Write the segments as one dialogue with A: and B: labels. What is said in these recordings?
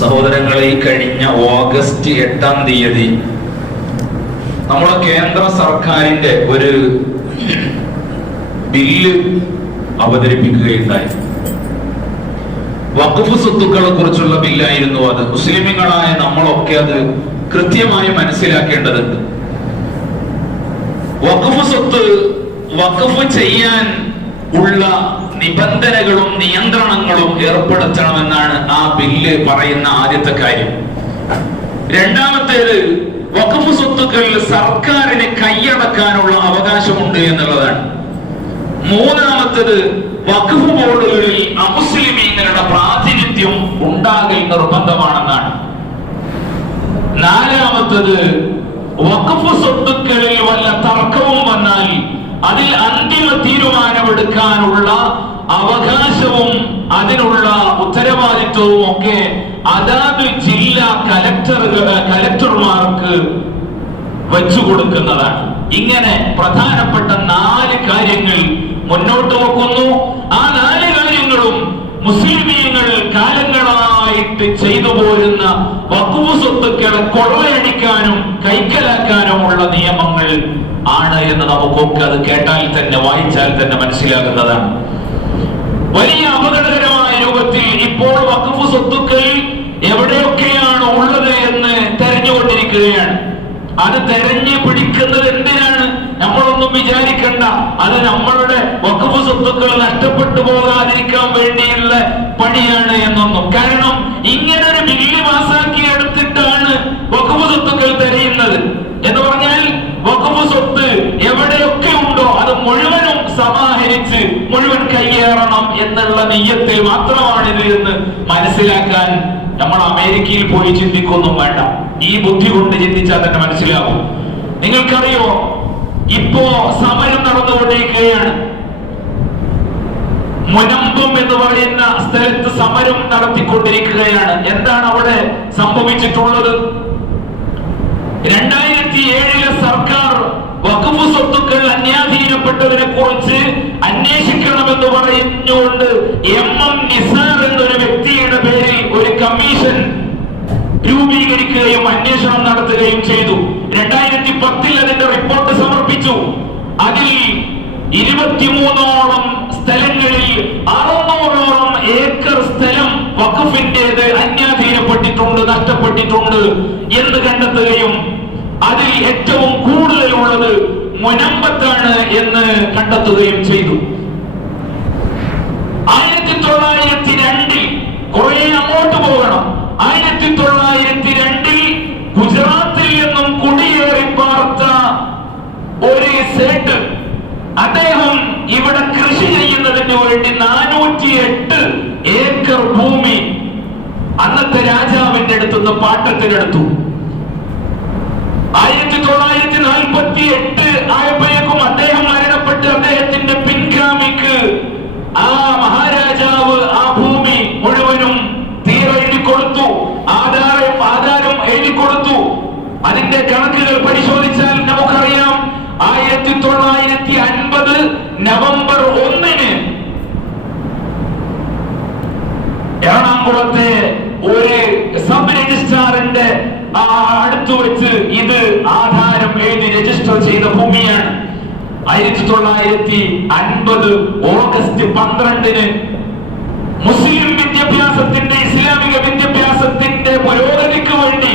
A: സഹോദരങ്ങളെ ഈ കഴിഞ്ഞ ഓഗസ്റ്റ് എട്ടാം തീയതി നമ്മുടെ കേന്ദ്ര സർക്കാരിന്റെ ഒരു ബില്ല് അവതരിപ്പിക്കുകയുണ്ടായി. വഖഫ് സ്വത്തുക്കളെ കുറിച്ചുള്ള ബില്ലായിരുന്നു അത്. മുസ്ലിമുകളായ നമ്മളൊക്കെ അത് കൃത്യമായി മനസ്സിലാക്കേണ്ടതുണ്ട്. വഖഫ് സ്വത്ത് വഖഫ് ചെയ്യാൻ ഉള്ള നിബന്ധനകളും നിയന്ത്രണങ്ങളും ഏർപ്പെടുത്തണമെന്നാണ് ആ ബില്ല് പറയുന്ന ആദ്യത്തെ കാര്യം. രണ്ടാമത്തേത് വഖഫ് സ്വത്തുക്കൾ സർക്കാരിന് കൈയടക്കാനുള്ള അവകാശമുണ്ട് എന്നുള്ളതാണ്. മൂന്നാമത്തേത് വഖഫ് ബോർഡുകളിൽ അമുസ്ലിമീങ്ങളുടെ പ്രാതിനിധ്യം ഉണ്ടാകൽ നിർബന്ധമാണെന്നാണ്. നാലാമത്തത് വഖഫ് സ്വത്തുക്കളിൽ വല്ല തർക്കവും വന്നാൽ അതിൽ അന്തിമ തീരുമാനമെടുക്കാനുള്ള അവകാശവും അതിനുള്ള ഉത്തരവാദിത്വവും ഒക്കെ അതാത് ജില്ലാ കലക്ടറുകൾ കലക്ടർമാർക്ക് വെച്ചു കൊടുക്കുന്നതാണ്. ഇങ്ങനെ പ്രധാനപ്പെട്ട നാല് കാര്യങ്ങൾ മുന്നോട്ട് വെക്കുന്നു. ആ നാല് കാര്യങ്ങളും മുസ്ലിമീങ്ങൾ കാലങ്ങളായിട്ട് ചെയ്തു പോരുന്ന വക്കുവ് സ്വത്തുക്കളെ കൊള്ളയടിക്കാനും കൈക്കലാക്കാനുമുള്ള നിയമങ്ങൾ ആണ് എന്ന് നമുക്കൊക്കെ അത് കേട്ടാൽ തന്നെ വായിച്ചാൽ തന്നെ മനസ്സിലാകുന്നതാണ്. വലിയ അപകടകരമായ രൂപത്തിൽ ഇപ്പോൾ വഖഫ് സ്വത്തുക്കൾ എവിടെയൊക്കെയാണ് ഉള്ളത് എന്ന് തെരഞ്ഞുകൊണ്ടിരിക്കുകയാണ്. അത് തെരഞ്ഞു പിടിക്കുന്നത് എന്തിനാണ്? നമ്മളൊന്നും വിചാരിക്കണ്ട. അത് നമ്മളുടെ വകുപ്പ് സ്വത്തുക്കൾ നഷ്ടപ്പെട്ടു പോകാതിരിക്കാൻ വേണ്ടിയുള്ള പണിയാണ് എന്നൊന്നും. കാരണം ഇങ്ങനെ ഒരു ബില്ല് പാസാക്കി എടുത്തിട്ടാണ് വഖഫ് സ്വത്തുക്കൾ തെരയുന്നത് എന്ന് പറഞ്ഞാൽ വഖഫ് സ്വത്ത് എവിടെയൊക്കെ ഉണ്ടോ അത് മുഴുവനും സമാഹരിച്ച് മുഴുവൻ കയ്യേറണം എന്നുള്ള നെയ്യത്തിൽ മാത്രമാണിത് എന്ന് മനസ്സിലാക്കാൻ നമ്മൾ അമേരിക്കയിൽ പോയി ചിന്തിക്കൊന്നും വേണ്ട. ഈ ബുദ്ധി കൊണ്ട് ചിന്തിച്ചാൽ തന്നെ മനസ്സിലാവും. നിങ്ങൾക്കറിയോ? ഇപ്പോ സമരം നടന്നുകൊണ്ടിരിക്കുകയാണ് മുനമ്പം എന്ന് പറയുന്ന സ്ഥലത്ത് സമരം നടത്തിക്കൊണ്ടിരിക്കുകയാണ്. എന്താണ് അവിടെ സംഭവിച്ചിട്ടുള്ളത്? രണ്ടായിരത്തി ഏഴിലെ സർക്കാർ വഖഫ് സ്വത്തുക്കൾ അന്യാധീനപ്പെട്ടതിനെ കുറിച്ച് അന്വേഷിക്കണമെന്ന് പറഞ്ഞുകൊണ്ട് എം എം നിസാർ എന്നൊരു വ്യക്തിയുടെ പേരിൽ ഒരു കമ്മീഷൻ രൂപീകരിക്കുകയും അന്വേഷണം നടത്തുകയും ചെയ്തു. രണ്ടായിരത്തി പത്തിൽ അതിന്റെ റിപ്പോർട്ട് സമർപ്പിച്ചു. അതിൽ ഇരുപത്തിമൂന്നോളം സ്ഥലങ്ങളിൽ അറുന്നൂറോളം ഏക്കർ സ്ഥലം വഖഫിന്റേത് അന്യാധീനപ്പെട്ടിട്ടുണ്ട് നഷ്ടപ്പെട്ടിട്ടുണ്ട് എന്ന് കണ്ടെത്തുകയും അതിൽ ഏറ്റവും കൂടുതലുള്ളത് മുനമ്പത്താണ് എന്ന് കണ്ടെത്തുകയും ചെയ്തു. ആയിരത്തി തൊള്ളായിരത്തി രണ്ടിൽ കുറെ അങ്ങോട്ട് പോകണം. ആയിരത്തി തൊള്ളായിരത്തി രണ്ടിൽ ഗുജറാത്തിൽ നിന്നും കുടിയേറി പാർത്ത ഒരു സേട്ട്. അദ്ദേഹം ഇവിടെ കൃഷി ചെയ്യുന്നതിന് വേണ്ടി നാനൂറ്റി എട്ട് ഏക്കർ ഭൂമി അന്നത്തെ രാജാവിന്റെ അടുത്തുനിന്ന് പാട്ടത്തിനെടുത്തു ആയിരത്തി തൊള്ളായിരത്തി നാൽപ്പത്തി എട്ട് ആയപ്പോഴേക്കും അദ്ദേഹം മരണപ്പെട്ട് അദ്ദേഹത്തിന്റെ പിൻഗാമിക്ക് ആ മഹാരാജാവ് ആ ഭൂമി മുഴുവനും തീരെ എഴുതി കൊടുത്തു ആധാരം ആധാരം എഴുതി കൊടുത്തു അതിന്റെ കണക്കുകൾ പരിശോധിച്ചാൽ നമുക്കറിയാം ആയിരത്തി തൊള്ളായിരത്തി അൻപത് നവംബർ ഒന്നിന് എറണാകുളത്തെ ഒരു സബ് രജിസ്ട്രാറിന്റെ ആ അടുത്ത് വെച്ച് ഇത് ആധാരം എഴുതി രജിസ്റ്റർ ചെയ്ത ഭൂമിയാണ്. ആയിരത്തി തൊള്ളായിരത്തി അൻപത് ഓഗസ്റ്റ് പന്ത്രണ്ടിന് മുസ്ലിം വിദ്യാഭ്യാസത്തിന്റെ ഇസ്ലാമിക വിദ്യാഭ്യാസത്തിന്റെ പുരോഗതിക്ക് വേണ്ടി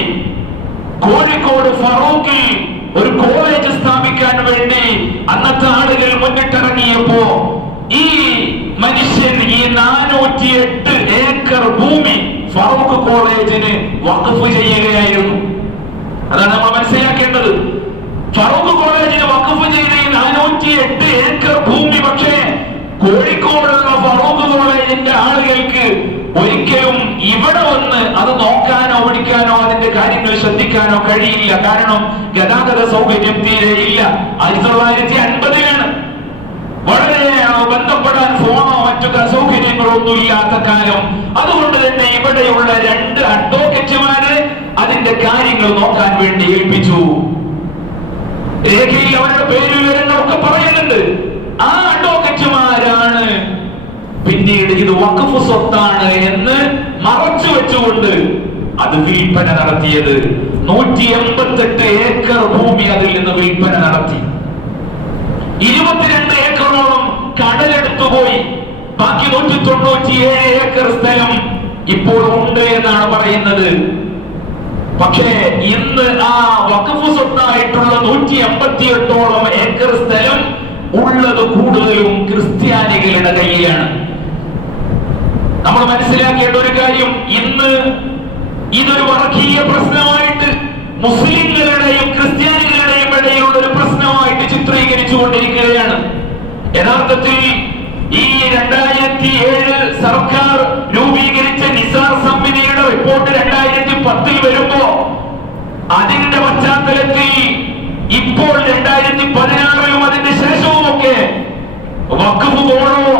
A: കോഴിക്കോട് ഫറൂഖിൽ ഒരു കോളേജ് സ്ഥാപിക്കാൻ വേണ്ടി അന്നത്തെ ആളുകൾ മുന്നിട്ടിറങ്ങിയപ്പോ ഈ മനുഷ്യൻ ഈ നാനൂറ്റി ഏക്കർ ഭൂമി ഫറൂഖ് കോളേജിന് വഖഫ് ചെയ്യുകയായിരുന്നു. അതാണ് നമ്മൾ മനസ്സിലാക്കേണ്ടത്. ഫറൂഖ് കോളേജിന് വഖഫ് ചെയ്ത നാനൂറ്റി എട്ട് ഏക്കർ ഭൂമി പക്ഷേ കോഴിക്കോടുള്ള ഫറൂഖ് കോളേജിന്റെ ആളുകൾക്ക് ഒരിക്കലും ഇവിടെ വന്ന് അത് നോക്കാനോ ഓടിക്കാനോ അതിന്റെ കാര്യങ്ങൾ ശ്രദ്ധിക്കാനോ കഴിയില്ല. കാരണം ഗതാഗത സൗകര്യം ഇല്ല. ആയിരത്തി തൊള്ളായിരത്തി അൻപതിലാണ്. വളരെ ബന്ധപ്പെടാൻ സൗകര്യങ്ങളോ ഒന്നും ഇല്ലാത്ത കാലം. അതുകൊണ്ട് തന്നെ ഇവിടെയുള്ള രണ്ട് അഡ്വക്കേറ്റുമാര് അതിന്റെ കാര്യങ്ങൾ നോക്കാൻ വേണ്ടി ഏൽപ്പിച്ചു. രേഖയിൽ അവരുടെ പേര് വിവരങ്ങളൊക്കെ പറയുന്നുണ്ട്. ആ അഡ്വക്കേറ്റുമാരാണ് പിന്നീട് ഇത് വഖഫ് സ്വത്താണ് എന്ന് മറച്ചു വെച്ചുകൊണ്ട് അത് വിൽപ്പന നടത്തിയത്. നൂറ്റി എൺപത്തെട്ട് ഏക്കർ ഭൂമി അതിൽ നിന്ന് വിൽപ്പന നടത്തി. ഇരുപത്തിരണ്ട് ഏക്കറോളം കടലെടുത്തു പോയി ബാക്കി നൂറ്റി തൊണ്ണൂറ്റിയേഴ് ഏക്കർ സ്ഥലം ഇപ്പോൾ ഉണ്ട് എന്നാണ് പറയുന്നത്. പക്ഷേ ഇന്ന് ആ വഖഫ് സ്വത്തായിട്ടുള്ള നൂറ്റി എൺപത്തി എട്ടോളം ഏക്കർ സ്ഥലം ഉള്ളത് കൂടുതലും ക്രിസ്ത്യാനികളുടെ കയ്യിലാണ്. നമ്മൾ മനസ്സിലാക്കേണ്ട ഒരു കാര്യം ഇന്ന് ഇതൊരു വർഗീയ പ്രശ്നമായിട്ട് മുസ്ലിങ്ങളുടെയും ക്രിസ്ത്യാനികളുടെയും ഇടയിലുള്ള ഒരു പ്രശ്നമായിട്ട് ചിത്രീകരിച്ചു കൊണ്ടിരിക്കുകയാണ് യഥാർത്ഥത്തിൽ ഈ രണ്ടായിരത്തി ഏഴ് സർക്കാർ രൂപീകരിച്ച നിസാർ സമിതിയുടെ റിപ്പോർട്ട് രണ്ടായിരത്തി പത്തിൽ വരുമ്പോ അതിന്റെ പശ്ചാത്തലത്തിൽ ഇപ്പോൾ രണ്ടായിരത്തി പതിനാറിലും അതിന്റെ ശേഷവും ഒക്കെ വഖഫ് ബോർഡോ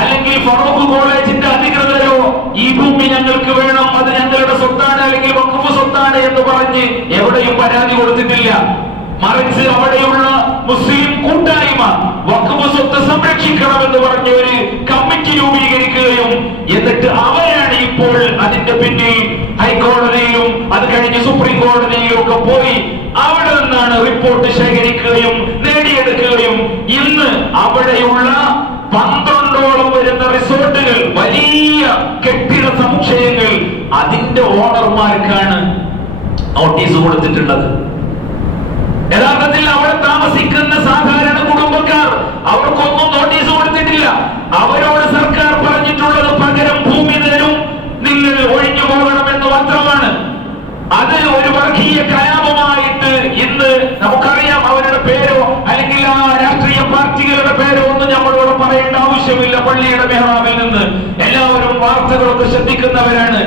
A: അല്ലെങ്കിൽ ഫറൂഖ് കോളേജിന്റെ അധികൃതരോ ഈ ഭൂമി ഞങ്ങൾക്ക് വേണം അത് ഞങ്ങളുടെ സ്വത്താണ് അല്ലെങ്കിൽ വഖഫ് സ്വത്താണ് എന്ന് പറഞ്ഞ് എവിടെയും പരാതി കൊടുത്തിട്ടില്ല. മറിച്ച് അവിടെയുള്ള മുസ്ലിം കൂട്ടായ്മ വഖഫ് സ്വത്ത് സംരക്ഷിക്കണമെന്ന് പറഞ്ഞ ഒരു കമ്മിറ്റി രൂപീകരിക്കുകയും എന്നിട്ട് അവരാണ് ഇപ്പോൾ അതിന്റെ പിന്നിൽ ഹൈക്കോടതിയിലും അത് കഴിഞ്ഞ് സുപ്രീം കോടതിയിലും ഒക്കെ പോയി അവിടെ നിന്നാണ് റിപ്പോർട്ട് ശേഖരിക്കുകയും നേടിയെടുക്കുകയും. ഇന്ന് അവിടെയുള്ള പന്ത്രണ്ടോളം വരുന്ന റിസോർട്ടുകൾ വലിയ കെട്ടിട സമുച്ചയങ്ങൾ അതിന്റെ ഓണർമാർക്കാണ് നോട്ടീസ് കൊടുത്തിട്ടുള്ളത്. യഥാർത്ഥത്തിൽ അവിടെ താമസിക്കുന്ന സാധാരണ കുടുംബക്കാർ അവർക്കൊന്നും നോട്ടീസ് കൊടുത്തിട്ടില്ല. അവരോട് സർക്കാർ പറഞ്ഞിട്ടുള്ളത് പകരം ഭൂമി തരും നിങ്ങൾ ഒഴിഞ്ഞു പോകണം പോകണമെന്ന് മാത്രമാണ്. അത് ഒരു വർഗീയ കലാപമായിട്ട് ഇന്ന് നമുക്കറിയാം അവരുടെ പേരോ അല്ലെങ്കിൽ ആ രാഷ്ട്രീയ പാർട്ടികളുടെ പേരോ ഒന്നും നമ്മളോട് പറയേണ്ട ആവശ്യമില്ല പള്ളിയുടെ മെഹ്റാബിൽ നിന്ന്. എല്ലാവരും വാർത്തകളൊക്കെ ശ്രദ്ധിക്കുന്നവരാണ്.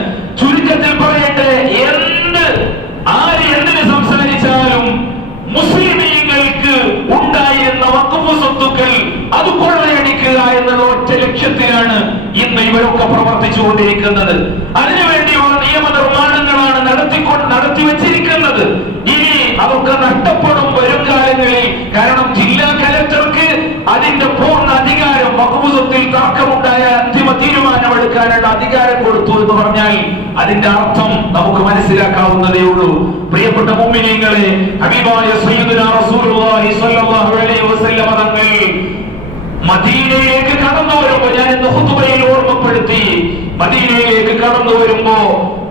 A: ഇന്ന് ഇവരൊക്കെ പ്രവർത്തിച്ചു കൊണ്ടിരിക്കുന്നത് അതിനുവേണ്ടിയുള്ള നിയമനിർമ്മാണങ്ങളാണ് നടത്തിക്കൊണ്ട് നടത്തി വെച്ചിരിക്കുന്നത് ഇനി അതൊക്കെ നഷ്ടപ്പെടും വരും കാലങ്ങളിൽ. കാരണം ജില്ലാ കലക്ടർക്ക് അതിന്റെ പൂർണ അധികാരം വഖഫ് സ്വത്തിൽ തർക്കമുണ്ടായ അന്തിമ തീരുമാനമെടുക്കാനുള്ള അധികാരം കൊടുത്തു എന്ന് പറഞ്ഞാൽ അതിന്റെ അർത്ഥം നമുക്ക് മനസ്സിലാക്കാവുന്നതേ ഉള്ളൂ. പ്രിയപ്പെട്ട മുഅ്മിനീങ്ങളെ ഹബീബായ സയ്യിദുനാ റസൂലുള്ളാഹി അലൈഹി തങ്ങൾ മദീനയിലേക്ക് കടന്നു വരുമ്പോ ഞാൻ ഇന്ന് ഹുതുബയിൽ ഓർമ്മപ്പെടുത്തി. മദീനയിലേക്ക് കടന്നു വരുമ്പോ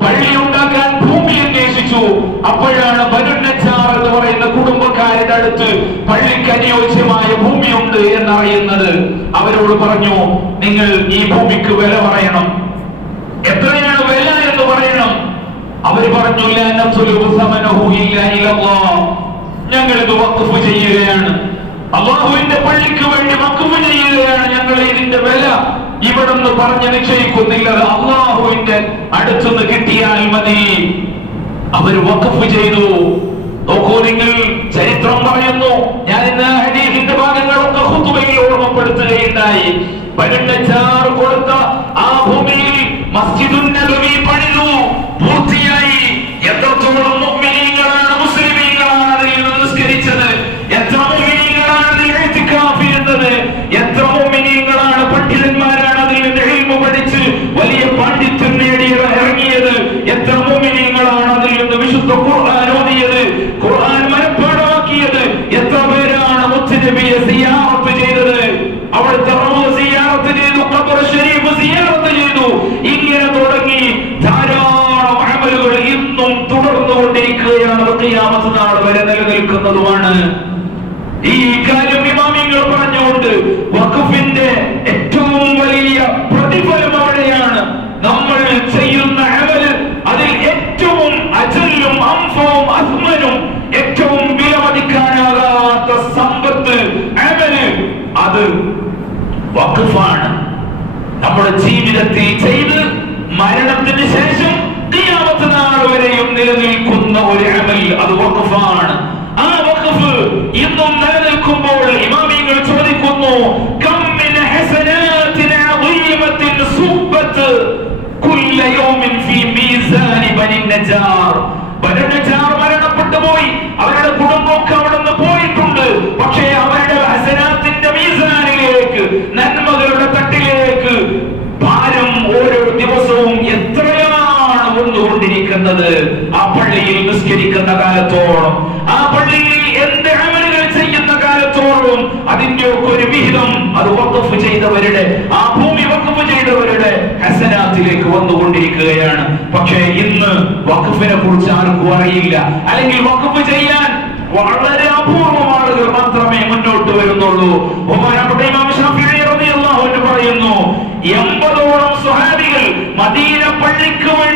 A: പള്ളി ഉണ്ടാക്കാൻ ഭൂമി അന്വേഷിച്ചു. അപ്പോഴാണ് ബനുന്നച്ചാർ എന്ന് പറയുന്ന കുടുംബക്കാരുടെ അടുത്ത് പള്ളിക്ക് അനുയോജ്യമായ ഭൂമിയുണ്ട് എന്നറിയുന്നത്. അവരോട് പറഞ്ഞു നിങ്ങൾ ഈ ഭൂമിക്ക് വില പറയണം. എത്രയാണ് വില എന്ന് പറയണം? അവർ പറഞ്ഞു. ഞങ്ങൾ ഇത് വഖഫ് ചെയ്യുകയാണ്. അള്ളാഹുവിന്റെ പള്ളിക്ക് വേണ്ടി വക്കുമ്പ് ചെയ്യുകയാണ് ഞങ്ങൾ ഇതിന്റെ വില. ഇവിടെ നിന്ന് പറഞ്ഞ് നിശ്ചയിക്കുന്നില്ല. അള്ളാഹുവിന്റെ അടുത്തുനിന്ന് കിട്ടിയാൽ മതി. അവർ വഖഫ് ചെയ്തു. നോക്കൂ നിങ്ങൾ ചരിത്രം പറയുന്നു. ഞാൻ ഇന്ന് ഹദീസിന്റെ ഭാഗങ്ങളൊക്കെ ഖുതുബയിൽ ഓർമ്മപ്പെടുത്തുകയുണ്ടായി. കൊടുത്ത ആ ഭൂമിയിൽ മസ്ജിദുൻ നമ്മുടെ ജീവിതത്തിൽ എത്രയാണ് ആ പള്ളിയിൽ നിസ്കരിക്കുന്ന കാലത്തോളം ആ പള്ളിയിൽ എന്ത് അമലുകൾ ചെയ്യുന്ന കാലത്തോളം അതിന്റെ ഒക്കെ ഒരു വിഹിതം അത് വക്കഫ് ചെയ്തവരുടെ ആ ഭൂമി വക്കഫ് ചെയ്തവരുടെ ഹസനാത്തിലേക്ക് വന്നുകൊണ്ടിരിക്കുകയാണ്. പക്ഷേ ഇന്ന് വക്കഫിനെ കുറിച്ച് ആർക്കും അറിയില്ല. അല്ലെങ്കിൽ വക്കഫ് ചെയ്യാൻ വളരെ അപൂർവം ആളുകൾ മാത്രമേ മുന്നോട്ട് വരുന്നുള്ളൂ. പറയുന്നു എൺപതോളം സ്വഹാബികൾ മദീന പള്ളിക്ക് വേണ്ടി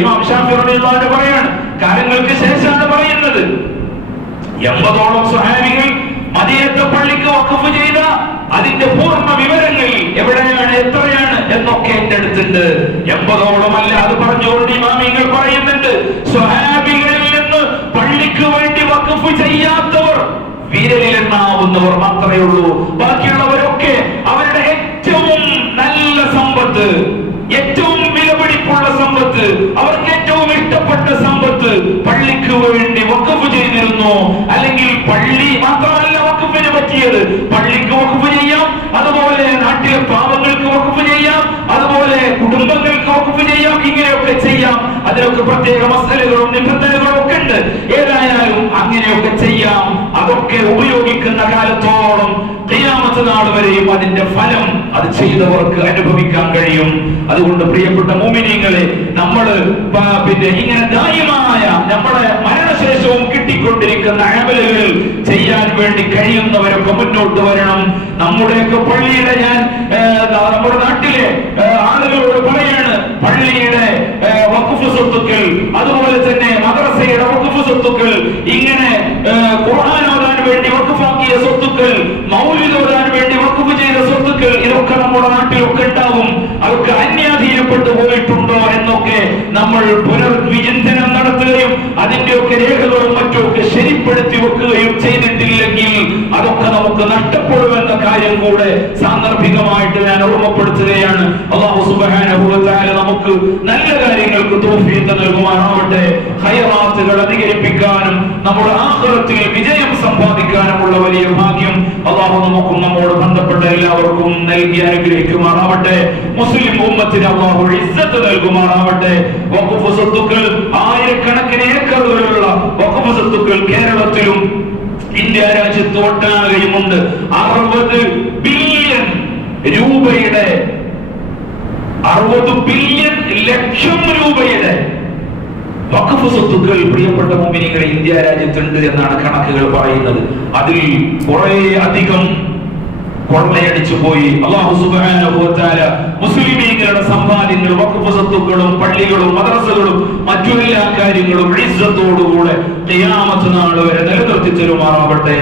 A: ഇമാം ഷാഫി റളിയല്ലാഹു പറയാണ്. കാലങ്ങൾക്ക് ശേഷമാണ് പറയുന്നത്. എൺപതോളം സ്വഹാബികൾ മദീനത്തെ പള്ളിക്ക് വഖഫ് ചെയ്ത അതിന്റെ പൂർണ വിവരങ്ങൾ എവിടെയാണ് എത്രയാണ് എന്നൊക്കെ എന്റെ അടുത്തുണ്ട്. എൺപതോളം അല്ല അത് പറഞ്ഞുകൊണ്ട് ഇമാമിങ്ങൾ പറയുന്നുണ്ട്. സ്വഹാബികളിൽ നിന്ന് പള്ളിക്ക് വേണ്ടി വഖഫ് ചെയ്യാത്തവർ വിരലിലെണ്ണാവുന്നവർ മാത്രമേ ഉള്ളൂ. ബാക്കിയുള്ളവരൊക്കെ അവരുടെ ഏറ്റവും നല്ല സമ്പത്ത് പള്ളിക്ക് വേണ്ടി വഖഫ് ചെയ്തിരുന്നു. അല്ലെങ്കിൽ പള്ളി മാത്രമല്ല വക്കഫിന് പറ്റിയത്. പള്ളിക്ക് വഖഫ് ചെയ്യാം അതുപോലെ നാട്ടിലെ പാവങ്ങൾക്ക് വഖഫ് ചെയ്യാം അതുപോലെ കുടുംബങ്ങൾക്ക് വഖഫ് ചെയ്യാം ഇങ്ങനെയൊക്കെ ചെയ്യാം. അതിനൊക്കെ പ്രത്യേക മസലുകളും നിബന്ധനകളും ഒക്കെ ഉണ്ട്. ഏതായാലും അങ്ങനെയൊക്കെ ചെയ്യാം. അതൊക്കെ ഉപയോഗിക്കുന്ന കാലത്തോളം ഖിയാമത്ത് നാൾ വരെയും അതിന്റെ ഫലം അത് ചെയ്തവർക്ക് അനുഭവിക്കാൻ കഴിയും. അതുകൊണ്ട് പ്രിയപ്പെട്ട മോമിനിയങ്ങളെ നമ്മൾ പിന്നെ ഇങ്ങനെ ദായമായ നമ്മളെ മരണശേഷവും കിട്ടിക്കൊണ്ടിരിക്കുന്ന അമലുകൾ ചെയ്യാൻ വേണ്ടി കഴിയുന്നവരൊക്കെ മുന്നോട്ട് വരണം. നമ്മുടെയൊക്കെ പള്ളിയുടെ ഞാൻ നമ്മുടെ നാട്ടിലെ ആളുകളോട് പറയാണ് പള്ളിയുടെ വഖഫ് സ്വത്തുക്കൾ അതുപോലെ തന്നെ മദ്രസയുടെ വഖഫ് സ്വത്തുക്കൾ ഇങ്ങനെ ചെയ്ത സ്വത്തുക്കൾ ഇതൊക്കെ നമ്മുടെ നാട്ടിലൊക്കെ ഉണ്ടാവും അതൊക്കെ അന്യാധീനപ്പെട്ടു പോയിട്ടുണ്ടോ എന്നൊക്കെ നമ്മൾ പുനർവിചിന്തനം നടത്തുകയും അതിന്റെയൊക്കെ രേഖകളും മറ്റുമൊക്കെ ശരിപ്പെടുത്തി വെക്കുകയും ചെയ്തിട്ടില്ലെങ്കിൽ അതൊക്കെ നമുക്ക് നഷ്ടപ്പെടുമെന്ന കാര്യം കൂടെ സാന്ദർഭികമായിട്ട് ഞാൻ ഓർമ്മപ്പെടുത്തുകയാണ് അള്ളാഹു സുബ്ഹാനഹു വ തആല നമുക്ക് നല്ല കാര്യങ്ങൾക്ക് തൗഫീഖ് നൽകുമാറാവട്ടെ ഖൈറാത്തുകൾ അധികരിപ്പിക്കാനും നമ്മുടെ ആഖിറത്തിൽ വിജയം സമ്പാദിക്കാനുമുള്ള വലിയ ഭാഗ്യം അള്ളാഹു നമുക്കും നമ്മോട് ബന്ധപ്പെട്ട എല്ലാവർക്കും നൽകി അനുഗ്രഹിക്കുമാറാവട്ടെ. മുസ്ലിം ഉമ്മത്തിന് അള്ളാഹു ഇസ്സത്ത് നൽകുമാറാവട്ടെ. വഖഫ് സ്വത്തുക്കൾ ആയിരക്കണക്കിന് ഏക്കറുകളുള്ള വഖഫ് സ്വത്തുക്കൾ കേരളത്തിലും ഇന്ത്യ രാജ്യത്ത് ഒട്ടാകെയുമുണ്ട്. അറുപത് ബില്യൺ രൂപയുടെ അറുപത് ബില്യൺ ലക്ഷം രൂപയുടെ വഖഫ് സ്വത്തുക്കൾ പ്രിയപ്പെട്ട മുമ്പിനികൾ ഇന്ത്യ രാജ്യത്തുണ്ട് എന്നാണ് കണക്കുകൾ പറയുന്നത്. അതിൽ കുറെ അധികം കൊള്ളയടിച്ചു പോയി അള്ളാഹു തആല മുസ്ലിമീങ്ങളുടെ സമ്പാദ്യങ്ങൾ വഖഫ് സ്വത്തുക്കളും പള്ളികളും മദ്രസകളും മറ്റു എല്ലാ കാര്യങ്ങളും ഇസ്സത്തോടുകൂടെ നാൾ വരെ നിലനിർത്തി തരുമാറാവട്ടെ